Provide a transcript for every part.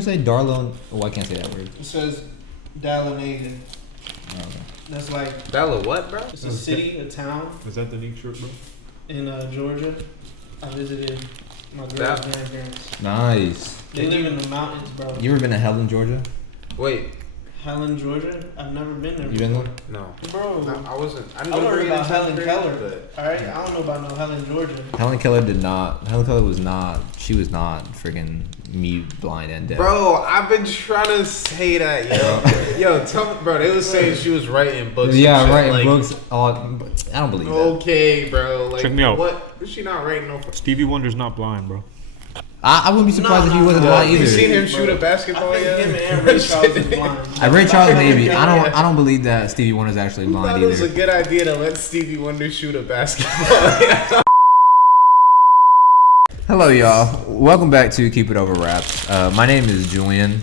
picture say Darlon? Oh, I can't say that word. It says Dallinated. Oh, okay. That's like Dalla what, bro? it's a city, a town Is that the Nick shirt, bro? in Georgia. I visited my girl's grandparents. Nice. They live in the mountains, bro. You ever been to Helen, Georgia? Wait, Helen, Georgia? I've never been there. You been there? no. Bro, I wasn't. I I didn't learned about Helen Keller. But Alright, I don't know about no Helen, Georgia. Helen Keller did not. Helen Keller was not. She was not freaking mute, blind, and deaf. bro, I've been trying to say that, yo. Yo, tell me, bro. They was saying she was writing books. Yeah, and shit, writing like, books. But I don't believe that. Okay, bro. Like, Check me out. What? Is she not writing no? Stevie Wonder's not blind, bro. I wouldn't be surprised if he wasn't blind You either. seen him shoot a basketball? I think Yeah. him and Ray Charles is blind. Ray Charles maybe. I don't believe that Stevie Wonder's actually I blind thought it was a either. good idea to let Stevie Wonder shoot a basketball. Hello, y'all. Welcome back to Keep It Over Raps. My name is Julian.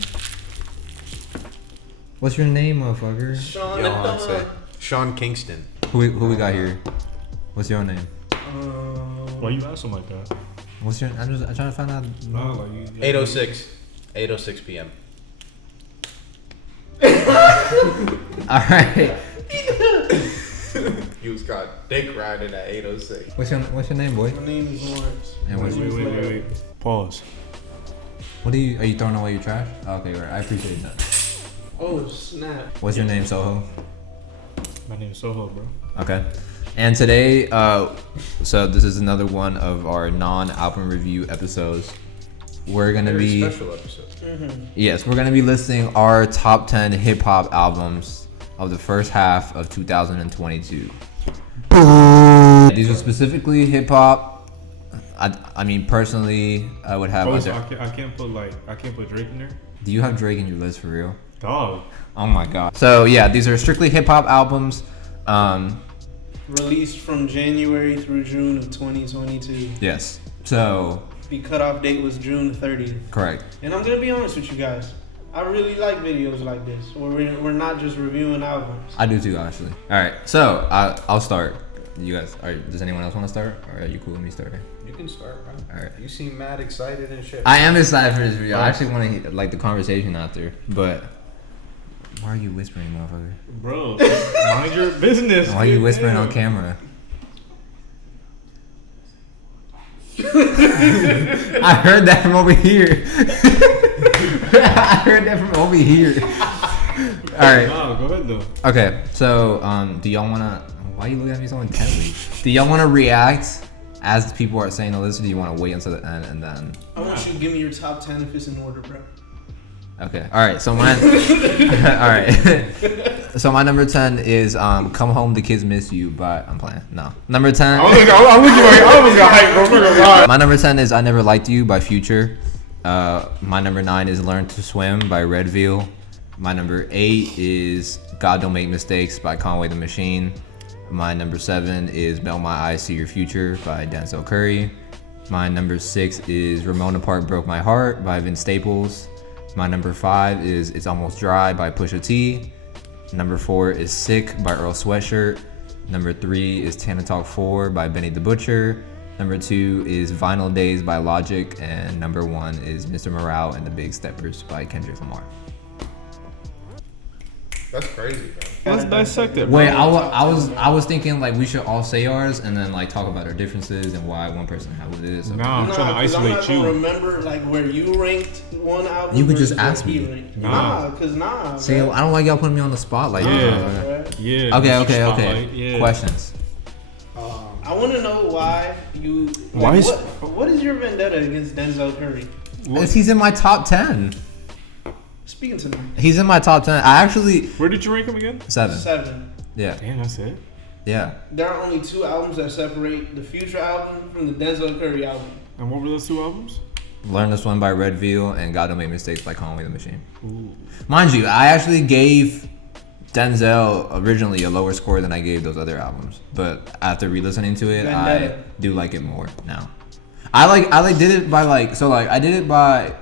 What's your name, motherfucker? Sean Yohance. Sean Kingston. Who we got here? What's your name? Why you ask him like that? What's your? I'm trying to find out. No, like you. 8:06. 8:06 p.m. All right. He was got dick riding at 8:06. What's your name, boy? My name is Laurence. And what's Wait. Pause. What are you throwing away your trash? Okay, right. I appreciate that. Oh snap! What's your name, Soho? My name is Soho, bro. Okay. And today, so this is another one of our non-album review episodes. We're gonna Very be special episode. Yes, we're gonna be listing our top 10 hip hop albums of the first half of 2022. These are specifically hip hop. I mean, personally, I would have. Oh, so I can't put Drake in there. Do you have Drake in your list for real? Dog. Oh my god. So yeah, these are strictly hip hop albums. Released from January through June of 2022. Yes. So The cutoff date was June 30th. correct. And I'm gonna be honest with you guys. I really like videos like this, where we're not just reviewing albums. I do too, actually. All right. So I'll start. You guys, does anyone else want to start? Or are you cool with me starting? You can start, bro. All right. You seem mad excited and shit. I am excited for this video. I actually want to like the conversation after, but why are you whispering, motherfucker? Bro, mind your business. Why are you dude. whispering Damn. on camera? I heard that from over here. I heard that from over here. All right. Nah, go ahead though. Okay. So, do y'all wanna? Why are you looking at me so intently? Do y'all wanna react as people are saying the list, or do you wanna wait until the end and then? I want you to give me your top 10 if it's in order, bro. Okay. All right. So mine. All right. So my number 10 is "Come Home, the Kids Miss You" by. I'm playing. No. Number 10. I almost got hyped, bro. I'm not gonna lie. My number 10 is "I Never Liked You" by Future. My number 9 is "Learn to Swim" by Redveil. My number 8 is "God Don't Make Mistakes" by Conway the Machine. My number 7 is "Melt My Eyes to Your Future" by Denzel Curry. My number 6 is "Ramona Park Broke My Heart" by Vince Staples. My number 5 is "It's Almost Dry" by Pusha T. Number 4 is "Sick" by Earl Sweatshirt. Number 3 is "Tana Talk 4" by Benny the Butcher. Number 2 is "Vinyl Days" by Logic. And number 1 is "Mr. Morale and the Big Steppers" by Kendrick Lamar. That's crazy, bro. Let's dissect it, bro. Wait, I was thinking like we should all say ours and then like talk about our differences and why one person had what it is. So. Nah, I'm trying to 'cause I'm isolate not gonna you. remember like where you ranked one album. You could just versus where ask he me. ranked. Nah. Nah. See, bro. I don't like y'all putting me on the spot like Yeah. that. Bruh. Yeah. Okay, Mr. okay. Spotlight, yeah. Questions. I want to know why you. Like, Why is- what is your vendetta against Denzel Curry? What? He's in my top 10. Speaking to me. He's in my top 10. I actually Where did you rank him again? 7. 7. Yeah. Damn, that's it. Yeah. There are only 2 albums that separate the Future album from the Denzel Curry album. And what were those 2 albums? Learn This One by Redveil and God Don't Make Mistakes by Conway the Machine. Ooh. Mind you, I actually gave Denzel originally a lower score than I gave those other albums, but after re-listening to it, Vendetta. I do like it more now. I did it by I did it by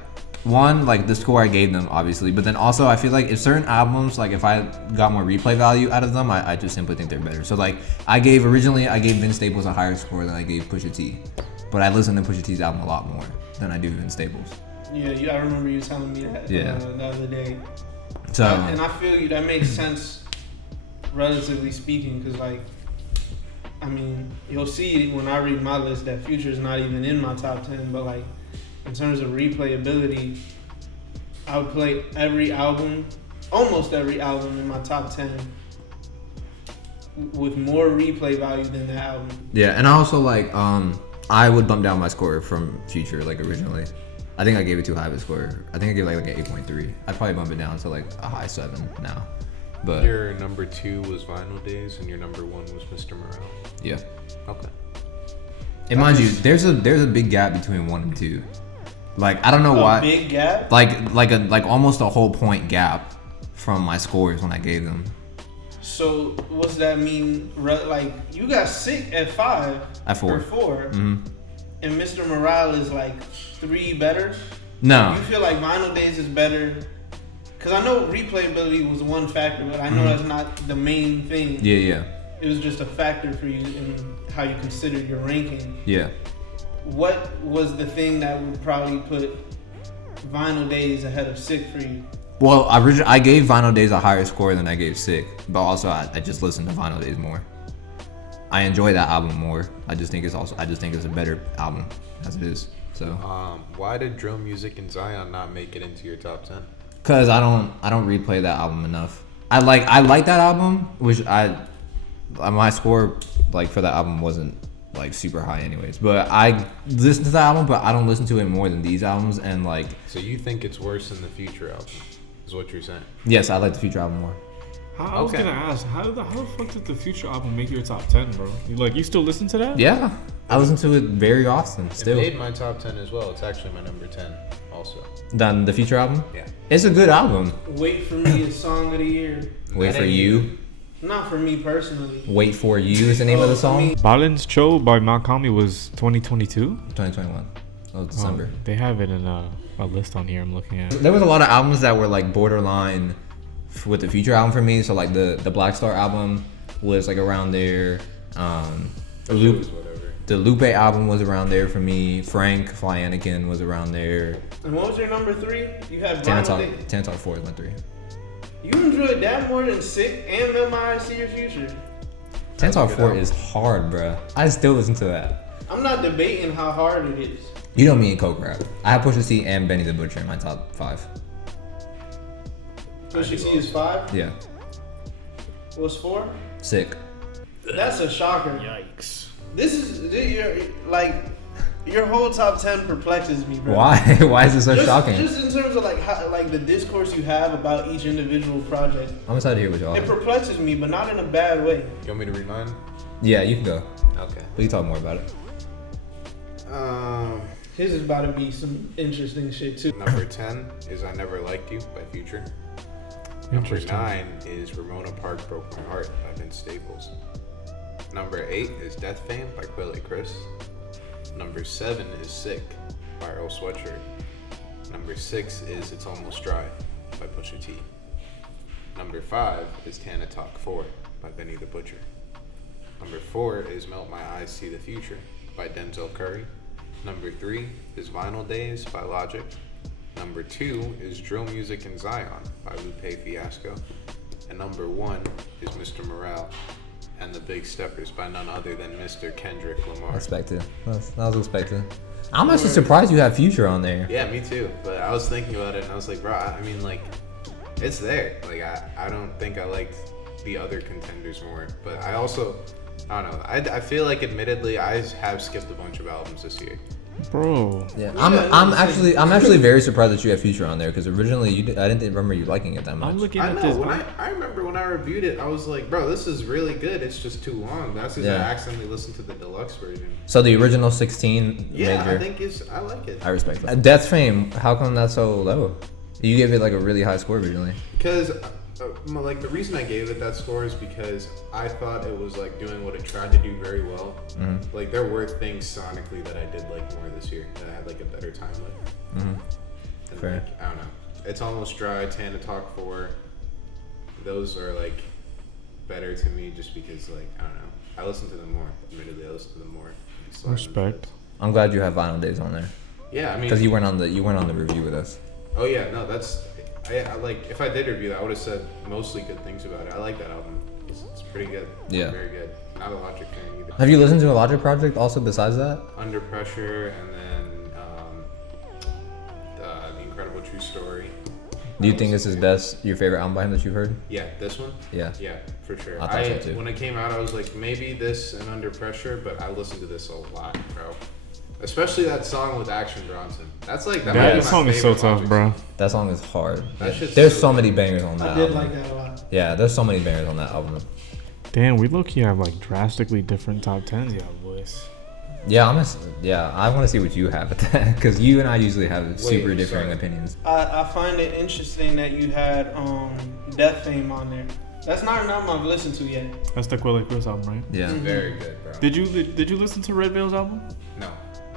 one, like the score I gave them obviously, but then also I feel like if certain albums, like if I got more replay value out of them, I just simply think they're better. So like I gave Vince Staples a higher score than I gave Pusha T, but I listen to Pusha T's album a lot more than I do Vince Staples. Yeah, I remember you telling me that the other day. So And I feel you. That makes sense, relatively speaking, because like, I mean, you'll see when I read my list that Future's not even in my top 10. But like, in terms of replayability, I would play almost every album in my top 10 with more replay value than that album. yeah, and I also like I would bump down my score from Future like originally. I think I gave it too high of a score. I think I gave it like an 8.3. I'd probably bump it down to like a high 7 now. But Your number 2 was Vinyl Days, and your number 1 was Mr. Morale. yeah. Okay. And mind you, there's a big gap between 1 and 2. Like I don't know why. A big gap? Like almost a whole point gap from my scores when I gave them. So what's that mean? Like you got Sick at 5. At 4. Or 4. Mm-hmm. And Mr. Morale is like 3 better? No. You feel like Vinyl Days is better? Because I know replayability was one factor, but I know that's not the main thing. Yeah. It was just a factor for you in how you considered your ranking. Yeah. What was the thing that would probably put Vinyl Days ahead of Sick for you? Well, I gave Vinyl Days a higher score than I gave Sick, but also I just listened to Vinyl Days more. I enjoy that album more. I just think it's a better album as it is. So. Why did Drill Music and Zion not make it into your top 10? Cause I don't replay that album enough. I like that album, which my score like for that album wasn't like super high anyways. But I listen to that album, but I don't listen to it more than these albums. And like, So you think it's worse than the Future album? Is what you're saying? yes, I like the Future album more. I was gonna ask, how the fuck did the Future album make your top 10, bro? You still listen to that? Yeah, I listen to it very often still. It made my top 10 as well. It's actually my number 10 also. Than the Future album. Yeah. It's a good album. Wait for Me is Song of the Year. Wait for You. Not for me personally. Wait for You is the name of the song. Balance Cho by Malcolm was 2022. 2021. That was December. They have it in a list on here I'm looking at. There was a lot of albums that were like borderline with the Future album for me. So like the Black Star album was like around there. The Lupe album was around there for me. Frank Fly Anakin was around there. And what was your number 3? You had Vinyl Days. Tan Talk 4 is my 3. You enjoyed that more than Sick and Melt My Eyes to Your Future. Tan Talk 4 is hard, bruh. I still listen to that. I'm not debating how hard it is. You know me and Coke Rap. I have Pusha T and Benny the Butcher in my top 5. Pusha T is 5? Yeah. What's 4? Sick. That's a shocker. Yikes. This is your whole top 10 perplexes me, bro. Why? Why is it so shocking? Just in terms of like how, like the discourse you have about each individual project. I'm excited to hear what y'all. It perplexes me, but not in a bad way. You want me to read mine? Yeah, you can go. Okay. We can talk more about it. His is about to be some interesting shit too. Number 10 is I Never Liked You by Future. Number 9 is Ramona Park Broke My Heart by Vince Staples. Number 8 is Death Fame by Quelle Chris. Number 7 is Sick by Earl Sweatshirt. Number 6 is It's Almost Dry by Pusha T. Number 5 is Tana Talk 4 by Benny the Butcher. Number 4 is Melt My Eyes See the Future by Denzel Curry. Number 3 is Vinyl Days by Logic. Number 2 is Drill Music and Zion by Lupe Fiasco. And number 1 is Mr. Morale and the Big Steppers by none other than Mr. Kendrick Lamar. Expected. That was expected. I'm actually surprised you have Future on there. Yeah, me too. But I was thinking about it and I was like, bro, I mean, like, it's there. Like, I don't think I liked the other contenders more. But I don't know. I feel like, admittedly, I have skipped a bunch of albums this year. Bro. Yeah, I'm actually very surprised that you have Future on there because originally I didn't remember you liking it that much. I'm looking I at know. this. I remember when I reviewed it, I was like, bro, this is really good. It's just too long. That's because I accidentally listened to the deluxe version. So the original 16 Yeah, major, I think I like it. I respect that. Death Fame, how come that's so low? You gave it like a really high score originally. Because like the reason I gave it that score is because I thought it was like doing what it tried to do very well. Mm-hmm. Like there were things sonically that I did like more this year that I had like a better time with. Mm-hmm. And Fair. like, I don't know. It's Almost Dry, Tana Talk 4. Those are like better to me just because like I don't know. I listen to them more. Admittedly, I listen to them more. Respect. I'm glad you have Vinyl Days on there. Yeah, I mean, Because you weren't on the review with us. oh yeah, no, I like. If I did review that, I would have said mostly good things about it. I like that album. It's pretty good. Yeah. Very good. Not a Logic fan either. Have you listened to a Logic project also besides that? Under Pressure, and then The Incredible True Story. Do you think this is your favorite album by him that you've heard? Yeah, this one. Yeah. Yeah, for sure. I thought so too. When it came out, I was like, maybe this and Under Pressure, but I listened to this a lot, bro. Especially that song with Action Bronson. That's like That song is so tough, bro. That song is hard. That shit's There's so so many bangers on that I did album. like that a lot. Yeah, there's so many bangers on that album. Damn, we low-key have like drastically different top 10s, y'all boys. Yeah, I want to see what you have at that because you and I usually have super Wait, differing sorry. opinions. I find it interesting that you had Death Fame on there. That's not an album I've listened to yet. That's the Quelle Chris album, right? Yeah. It's very good, bro. Did you listen to Red Veil's album? No.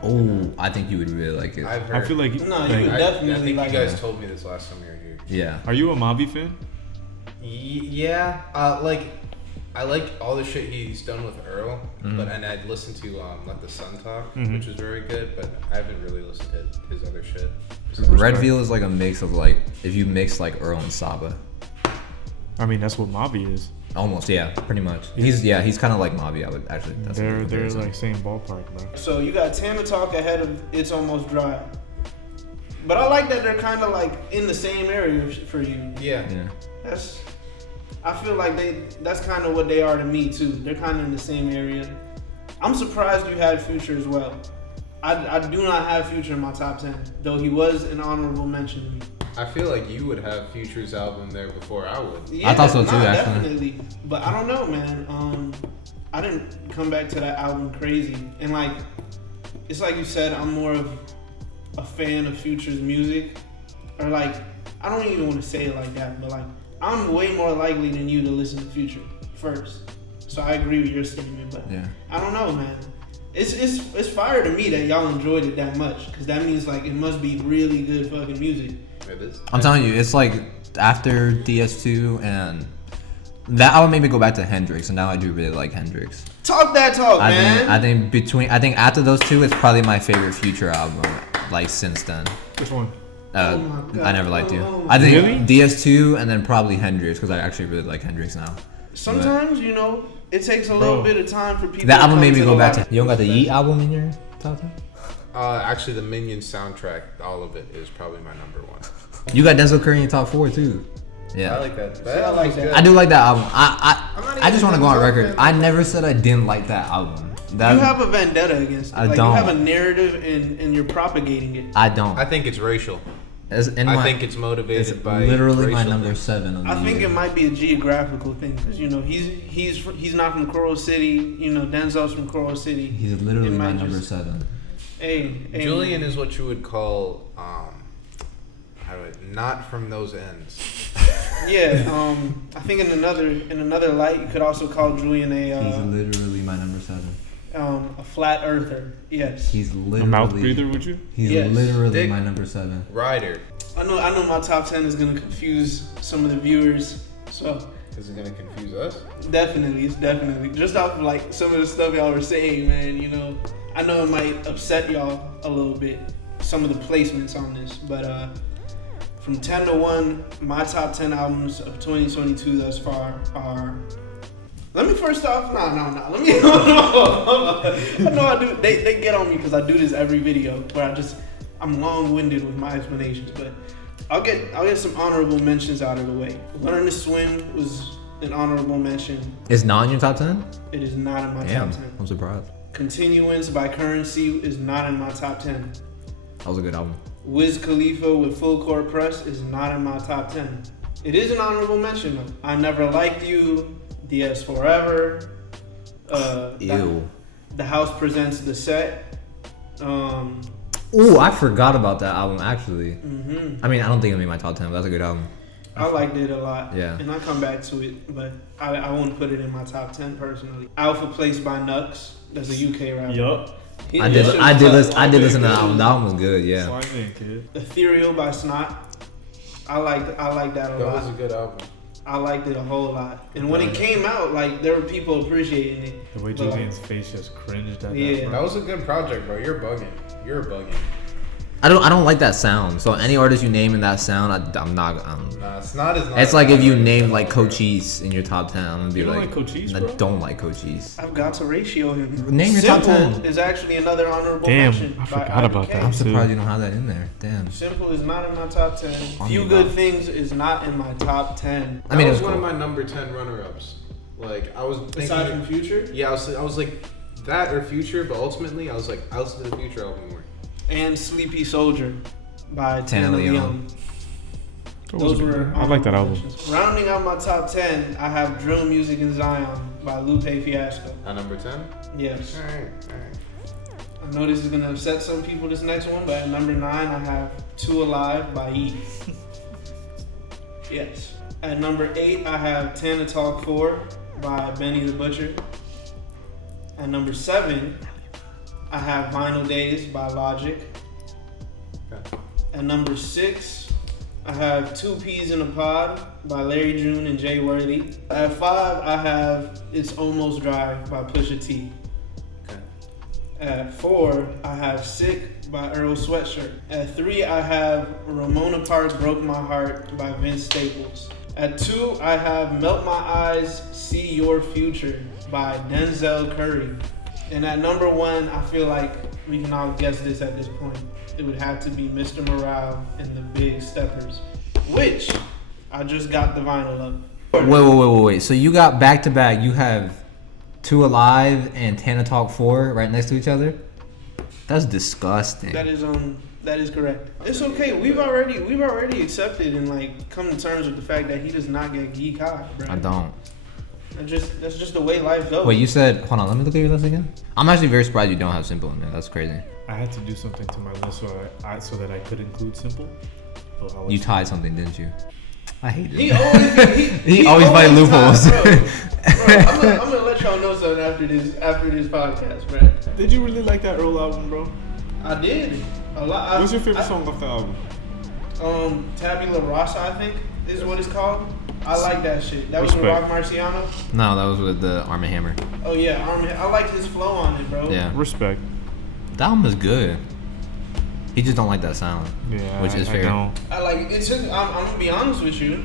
Oh, I think you would really like it. I've heard. I feel like No, you would I definitely think like you guys it. told me this last time you were here. Yeah. Are you a Mavi fan? Yeah. Like, I like all the shit he's done with Earl, and I'd listened to Let the Sun Talk, which was very good, but I haven't really listened to his other shit. Redfield is like a mix of like if you mix like Earl and Saba. I mean, that's what Mavi is. Almost, yeah, pretty much. He's kind of like Mavi. I would actually. That's a They're good comparison. like same ballpark, bro. So you got Tana Talk ahead of It's Almost Dry. But I like that they're kind of like in the same area for you. Yeah. Yeah. I feel like that's kind of what they are to me too. They're kind of in the same area. I'm surprised you had Future as well. I do not have Future in my top 10, though he was an honorable mention to me. I feel like you would have Future's album there before I would. Yeah, I thought so too, nah, actually. Definitely. But I don't know, man. I didn't come back to that album crazy. And like, it's like you said, I'm more of a fan of Future's music. Or like, I don't even want to say it like that, but like, I'm way more likely than you to listen to Future first. So I agree with your statement, but Yeah. I don't know, man. It's fire to me that y'all enjoyed it that much, because that means like it must be really good fucking music. It is. I'm telling you, it's like after DS2 and that album made me go back to Hendrix, and now I do really like Hendrix. Talk that talk, man. I think after those two, it's probably my favorite Future album, like since then. Which one? Oh my God. I Never Liked You. Oh. I think Really? DS2 and then probably Hendrix because I actually really like Hendrix now. Sometimes, you know, it takes a little bit of time for people. That to album come made me to go the back light. to. You don't got the Yeet album in your top 10? Actually, the Minions soundtrack, all of it is probably my number one. You got Denzel Curry in your top 4 too. Yeah. I like that. Yeah, I like that. I do like that album. I'm not I just want to even go on Denzel record. fan. I never said I didn't like that album. That, You have a vendetta against it. I like don't. You have a narrative and you're propagating it. I don't. I think it's racial. I think it's motivated it's by literally my racial number things. 7 of the I think year. it might be a geographical thing because you know he's not from Coral City. You know Denzel's from Coral City. He's literally It my might number just- 7. Hey, Julian is what you would call not from those ends. Yeah, I think in another light, you could also call Julian He's a literally my number 7. a flat earther. Yes, He's literally A mouth breather, would you? He's Yes. literally Dick. my number 7. Ryder. I know my top 10 is gonna confuse some of the viewers. So Is it gonna confuse us? it's definitely just off of like some of the stuff y'all were saying, man. You know, I know it might upset y'all a little bit, some of the placements on this, but from 10 to 1, my top 10 albums of 2022 thus far are. Let me first off, no. Let me. I know I do. They get on me because I do this every video where I'm long-winded with my explanations, but I'll get some honorable mentions out of the way. Learn to Swim was an honorable mention. It's not in your top 10? It is not in my Damn, top 10. I'm surprised. Continuance by Currency is not in my top 10. That was a good album. Wiz Khalifa with Full Court Press is not in my top 10. It is an honorable mention though. I Never Liked You, DS Forever. Ew. The House Presents the Set. Ooh, I forgot about that album actually. Mhm. I mean, I don't think it made my top 10, but that's a good album. I liked it a lot. Yeah. And I'll come back to it, but I won't put it in my top 10 personally. Alpha Place by Nux. That's a UK rapper. Yup. I did listen to that album. That album was good, yeah. Slime in, kid. Ethereal by Snot. I like that a That lot. was a good album. I liked it a whole lot. And when it came out, like there were people appreciating it. The way But, like, Julian's face just cringed at Yeah. that. That was a good project, bro. You're bugging. I don't like that sound. So any artist you name in that sound, I'm not. Nah, it's not as. It's like if you name like Cochise in your top 10, I'm gonna be You don't like, like Cochise, I bro? don't like Cochise. I've got to ratio him. Name your top Simple 10. is actually another honorable Damn, mention. I by forgot Ida about K. that. I'm surprised you don't have that in there. Damn. Simple is not in my top 10. I Few mean, Good no. Things is not in my top 10. I mean, that it was was one cool. of my number 10 runner-ups. Like I was Aside thinking, from Future yeah, I was like that or Future, but ultimately I was like, I listen to the Future album more. and Sleepy Soldier by Tana Tana Leon. Leon. That Those was were good. I like that honorable album. mentions. Rounding out my top 10, I have Drill Music in Zion by Lupe Fiasco. At number 10. Yes. All right. I know this is going to upset some people, this next one, but at number 9, I have Two Alive by E. Yes. At number 8, I have Tana Talk 4 by Benny the Butcher. At number 7, I have Vinyl Days by Logic. Okay. At number 6, I have Two Peas in a Pod by Larry June and Jay Worthy. At 5, I have It's Almost Dry by Pusha T. Okay. At 4, I have Sick by Earl Sweatshirt. At 3, I have Ramona Park Broke My Heart by Vince Staples. At 2, I have Melt My Eyes, See Your Future by Denzel Curry. And at number 1, I feel like we can all guess this at this point. It would have to be Mr. Morale and the Big Steppers, which I just got the vinyl of. Wait. So you got back to back. You have Two Alive and Tana Talk 4 right next to each other. That's disgusting. That is correct. It's okay. We've already accepted and like come to terms with the fact that he does not get geek high, bro. I don't. That's just the way life goes. Wait, you said, hold on, let me look at your list again. I'm actually very surprised you don't have Simple in there. That's crazy. I had to do something to my list so that I could include Simple. So I'll let You tied something, didn't you? I hate it. He always find loopholes. Bro, I'm gonna let y'all know something after this podcast, bro. Did you really like that Earl album, bro? I did a lot. What's your favorite song off the album? Tabula Rasa, I think is what it's called. I like that shit. That was with Rock Marciano. No, that was with the Arm & Hammer. Oh yeah, I like his flow on it, bro. Yeah. Respect. That album is good. He just don't like that sound. Yeah, Which is I fair. don't. I like it. I'm gonna be honest with you.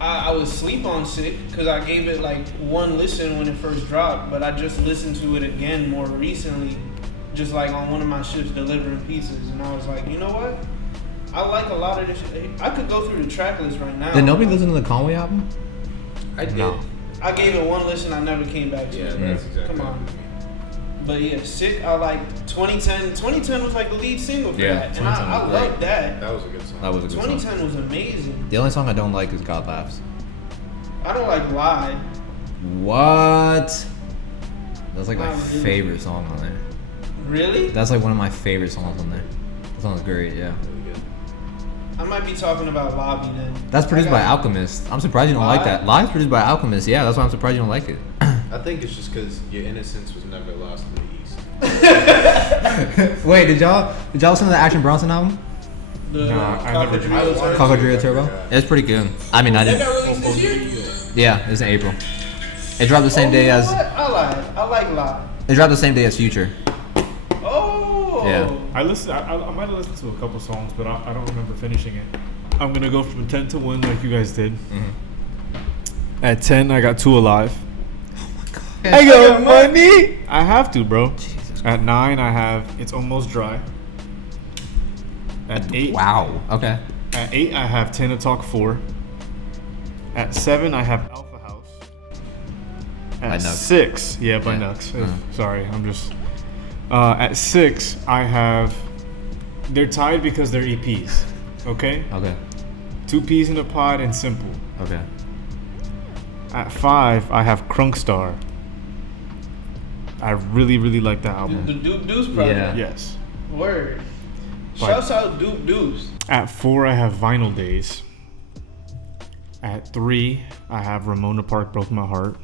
I was sleep on Sick because I gave it like one listen when it first dropped, but I just listened to it again more recently, just like on one of my shifts delivering pizzas, and I was like, you know what? I like a lot of this. I could go through the track list right now. Did nobody listen to the Conway album? I did. No. I gave it one listen. I never came back to Yeah, it. that's exactly. Come on. what I mean. But yeah, Sick. I like 2010. 2010 was like the lead single for Yeah, that, and 2010 I was great. love that. That was a good song. That was a good song. 2010 was amazing. The only song I don't like is God Laughs. I don't like Lie. What? That's like my Wow, dude. favorite song on there. Really? That's like one of my favorite songs on there. That song's great, yeah. Really good. I might be talking about Lobby then. That's produced I by got- Alchemist. I'm surprised you don't like that. Live's produced by Alchemist, yeah, that's why I'm surprised you don't like it. I think it's just because your innocence was never lost in the East. Wait, did y'all listen to the Action Bronson album? The Nah, I never did. Cocodrillo Turbo. Cocodrillo Turbo? It's pretty good. I mean, I That didn't. got released this year? Yeah, it's in April. It dropped the same Oh, day you know as. what? I lied. I like Lie. It dropped the same day as Future. Oh. Yeah. I might have listened to a couple songs, but I don't remember finishing it. I'm gonna go from 10 to 1 like you guys did. At 10, I got Two Alive. I got money. I have to, bro. Jesus. At 9, I have It's Almost Dry. At 8, Wow. Okay. At 8, I have Tana Talk 4. At 7, I have Alpha House. By At Nux. 6, yeah, by Yeah. Nux. Uh-huh. Sorry, I'm just. At 6, I have. They're tied because they're EPs. Okay? Okay. Two Peas in a Pod and Simple. Okay. At 5, I have Crunkstar. I really, really like that The album. Duke Deuce project. Yeah. Yes. Word. But- Shouts out Duke Deuce. At 4, I have Vinyl Days. At 3, I have Ramona Park Broke My Heart.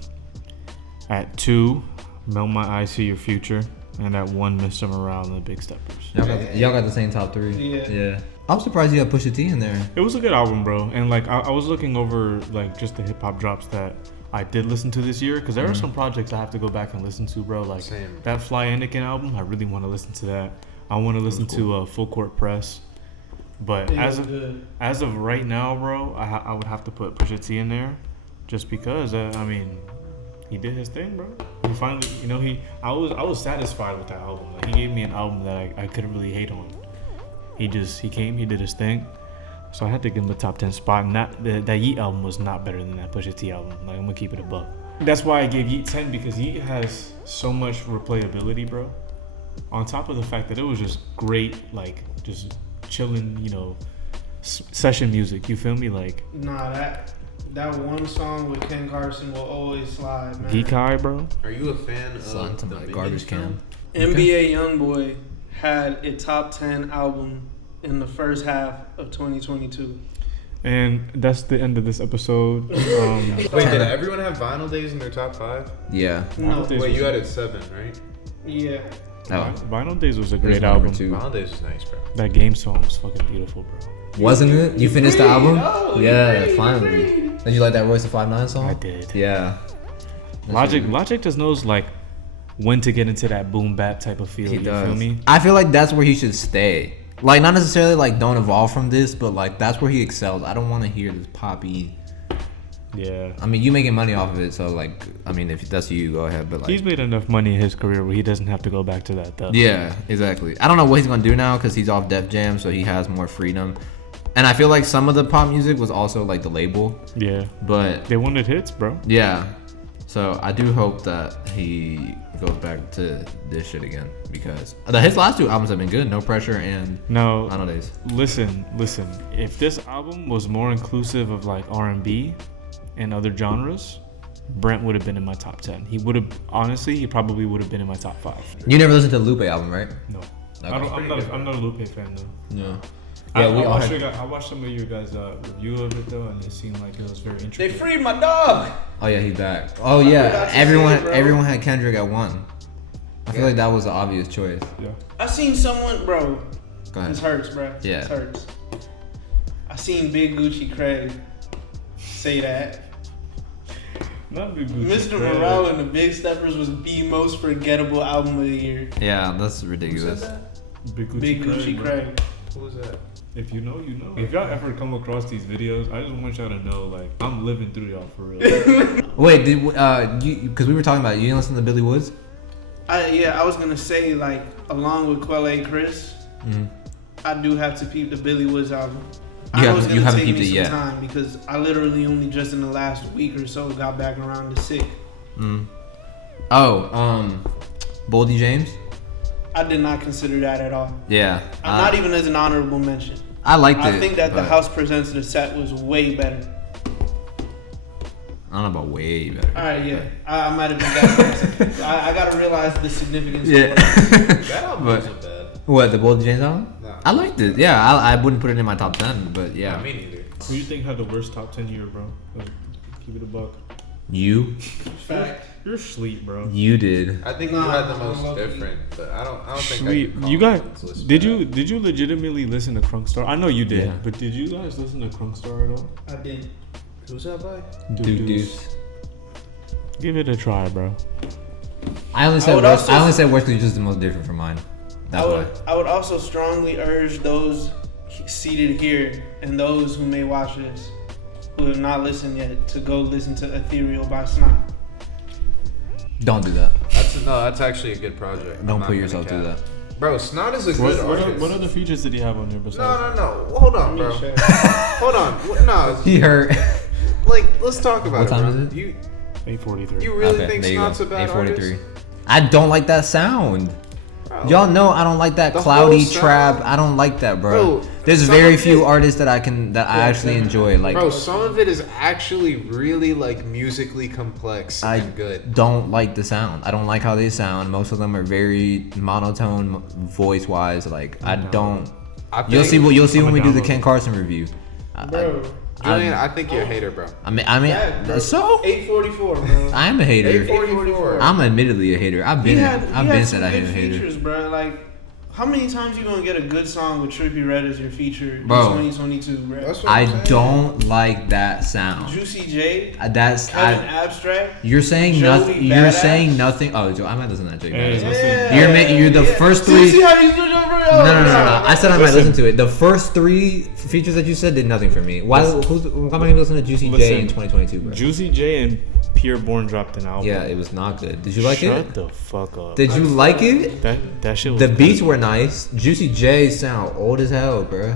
At 2, Melt My Eyes, See Your Future. And at 1, Mr. Morale and the Big Steppers. Y'all got the same top 3. Yeah. Yeah. I'm surprised you have Pusha T in there. It was a good album, bro. And like I was looking over like just the hip hop drops that I did listen to this year because there are some projects I have to go back and listen to, bro. Like Same. that Fly Anakin album, I really want to listen to that. I want to listen to Full Court Press. But as of right now, bro, I would have to put Pusha T in there, just because I mean, he did his thing, bro. He finally, you know, I was satisfied with that album. Like, he gave me an album that I couldn't really hate on. He came, he did his thing. So I had to give him a top 10 spot. And that Yeet album was not better than that Pusha T album. Like, I'm gonna keep it a buck. That's why I gave Yeet 10, because Yeet has so much replayability, bro. On top of the fact that it was just great, like, just chilling, you know, session music. You feel me? Like, nah, that one song with Ken Carson will always slide, man. Geek Eye, bro. Are you a fan of to the my Minions garbage can. NBA YoungBoy had a top 10 album in the first half of 2022. And that's the end of this episode. Wait, did everyone have Vinyl Days in their top 5? Yeah. No. Wait, you had it 7, right? Yeah. Oh. Vinyl Days was a There's great number album. 2. Vinyl Days is nice, bro. That game song was fucking beautiful, bro. Wasn't it? You finished the album? Oh, yeah, you finally. agreed. Did you like that Royce the 5'9" song? I did. Yeah. Logic just knows like when to get into that boom bap type of feel. He You does. feel me? I feel like that's where he should stay. Like, not necessarily like don't evolve from this, but like that's where he excels. I don't want to hear this poppy. Yeah. I mean, you making money off of it, so like, I mean, if that's you, go ahead. But like, He's made enough money in his career where he doesn't have to go back to that though. yeah, exactly. I don't know what he's gonna do now because he's off Def Jam, so he has more freedom. And I feel like some of the pop music was also like the label, Yeah. but They wanted hits, bro. yeah. So I do hope that he goes back to this shit again because his last 2 albums have been good. No Pressure and No. Vinyl Days. Listen. If this album was more inclusive of like R&B and other genres, Brent would have been in my top 10. He would have, honestly, he probably would have been in my top 5. You never listened to the Lupe album, right? No. Okay. I'm not a Lupe fan though. Yeah. I we all had- I watched some of your guys' review of it though, and it seemed like it was very interesting. They freed my dog. Oh yeah, he's back. Oh forgot yeah, to say it, bro. everyone had Kendrick at 1. I feel like that was the obvious choice. Yeah. I seen someone, bro. Go ahead. This hurts, bro. Yeah. This hurts. I seen Big Gucci Craig say that Not Big Gucci. Mr. Morale and the Big Steppers was the most forgettable album of the year. Yeah, that's Who ridiculous. said that? Big Gucci, Big Gucci bro. Craig. Who was that? If you know, you know. If y'all ever come across these videos, I just want y'all to know, like, I'm living through y'all for real. Wait, did you? Because we were talking about it, you didn't listen to Billy Woods? I was gonna say, like, along with Quelle Chris, I do have to peep the Billy Woods album. You I was haven't- you gonna haven't take peeped me it some yet. time because I literally only just in the last week or so got back around to Sick. Oh, Boldy James? I did not consider that at all. Yeah. Not even as an honorable mention. I liked it. I think that the but House Presents the set was way better. I don't know about way better. All right, yeah, I might have been that. I gotta realize the significance. Yeah. Of what That album But- wasn't bad. What, the Boldy James album? No. I liked it. Yeah, I wouldn't put it in my top 10, but yeah. Not me neither. Who do you think had the worst top 10 year, bro? Keep it a buck. You? fact. You're sleep, bro. You did. I think Nah, you had the nah, most low-key. different, but I don't think Sleep. I could call You guys, this list did bad. you legitimately listen to Crunkstar? I know you did, Yeah. but did you guys listen to Crunkstar at all? I did. Who's that by? Deuce. Give it a try, bro. I only said would worst. also- I only said worst because just the most different from mine. That's why. I would also strongly urge those seated here and those who may watch this who have not listened yet to go listen to Ethereal by Snot. Don't do that. That's actually a good project. I'm Don't not put gonna yourself through cap. that. Bro, Snot is a good artist. What other features did he have on there besides? No. Hold on, bro. Let me Hold on. No, He hurt. like, let's talk about What it. time bro. is it? You 8:43. you really Okay, think there you Snot's go. a bad 843. artist? I don't like that sound. Bro, Y'all know I don't like that The cloudy whole sound- trap. I don't like that, bro. Bro, There's some very of few it- artists that I actually enjoy. Like, Bro, some of it is actually really like musically complex I and good. don't like the sound. I don't like how they sound. Most of them are very monotone voice wise. Like, I don't. I You'll see. think- You'll see I'm when we gonna do the download Ken Carson review. Bro, Julian, I think you're a hater, bro. I mean, bad, bro. so 844, bro. I am a hater. 844. I'm admittedly a hater. I've been He had said some I hate good a hater. features, bro. Like How many times you gonna get a good song with Trippie Redd as your feature Bro. in 2022, bro? That's what I'm I saying. don't like that sound. Juicy J, That's Kevin Abstract. You're saying Joey nothing. You're Badass? saying nothing. Oh, I might listen to that. Joey Hey, Badass. listen. You're the first See three. how you switch over? No. I said I might Listen. listen to it. The first three features that you said did nothing for me. Why am I gonna listen to Juicy J Listen. in 2022, bro? Juicy J and Pure Born dropped an album. Yeah, it was not good. Did you like Shut it? the fuck up. Did you like it? That shit was The good. beats were nice. Juicy J sound old as hell, bro.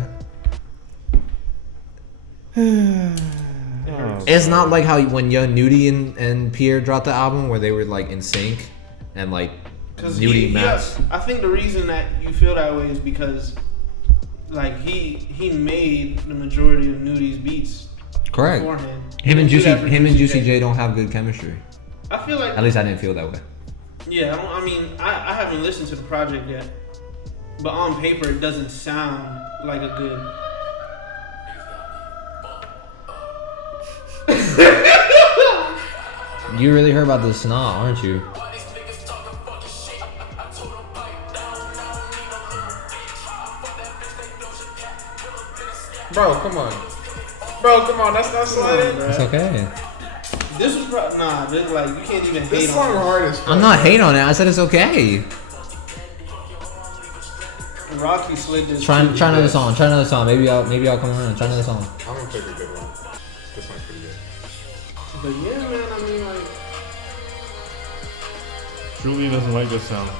Oh, It's not like how when Young Nudie and Pierre dropped the album where they were like in sync and like Nudie matched. I think the reason that you feel that way is because, like, he made the majority of Nudie's beats Correct. beforehand. Him and He did that for Juicy J don't have good chemistry. I feel like, At least I didn't feel that way. yeah. I haven't listened to the project yet, but on paper it doesn't sound like a good. You really heard about the snot, aren't you? Bro, come on. Bro, come on. That's not sliding. It's okay. This was this like you can't even hate This on song this. hard as fuck. I'm not hating on it. I said it's okay. Rocky slid this. Try too. another song. Try another song. Maybe I'll come around. Try another song. I'm gonna pick a good one. This one's pretty good. But yeah, man. I mean, like, Julian doesn't like this sound.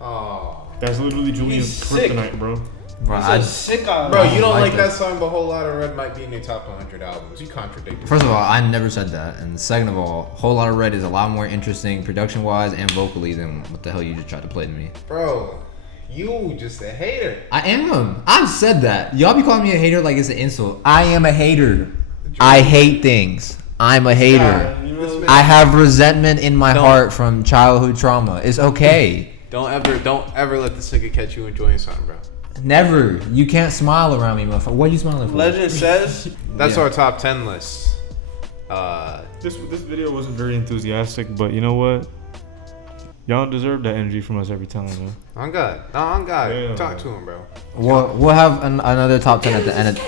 Oh. That's literally Julian's sick. kryptonite, bro. Bro, it's a sick album. Bro, you don't like like that. that song, but Whole Lotta Red might be in your top 100 albums. You contradict yourself. First of all, I never said that, and second of all, Whole Lotta Red is a lot more interesting production-wise and vocally than what the hell you just tried to play to me. Bro, you just a hater. I am. I've said that. Y'all be calling me a hater like it's an insult. I am a hater. I hate things. I'm a hater. Yeah, you know, I have resentment in my heart from childhood trauma. It's okay. Don't ever let this nigga catch you enjoying something, bro. Never. You can't smile around me, motherfucker. What are you smiling for? Legend says. That's Yeah. our top 10 list. This video wasn't very enthusiastic, but you know what? Y'all deserve that energy from us every time, man. On God. No, on God. Yeah. Talk to him, bro. We'll have another top 10 at the end of.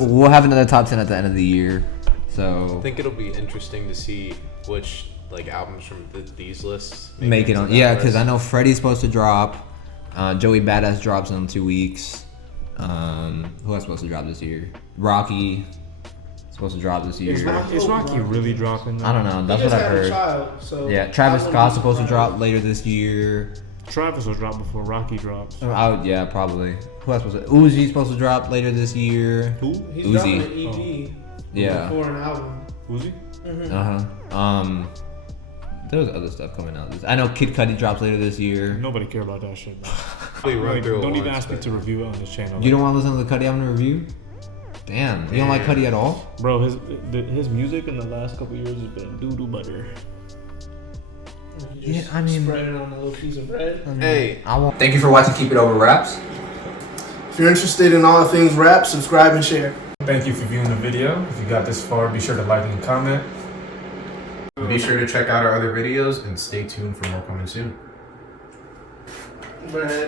We'll have another top 10 at the end of the year. So I think it'll be interesting to see which albums from these lists make it into on. that Yeah, because list. I know Freddie's supposed to drop. Joey Badass drops in 2 weeks. Who else supposed to drop this year? Rocky supposed to drop this year. Is Rocky really dropping? I don't know. That's he what just I've had a heard. child, so Yeah, Travis I wouldn't Scott's be supposed to surprised. drop later this year. Travis will drop before Rocky drops. Yeah, probably. Who else supposed to? Uzi's supposed to drop later this year. Who? He's Uzi. dropping an EP Yeah. before an album. Who's he? There was other stuff coming out. I know Kid Cudi drops later this year. Nobody care about that shit, man. Really run through it Don't even once, ask me but- to review it on this channel. You don't want to listen to the Cudi album review? Damn, you don't like Cudi at all? Bro, his music in the last couple years has been doo-doo butter. You just Yeah, I mean- spread it on a little piece of bread. Hey, I won't. Thank you for watching Keep It Over Raps. If you're interested in all things rap, subscribe and share. Thank you for viewing the video. If you got this far, be sure to like and comment. be sure to check out our other videos and stay tuned for more coming soon. Bread.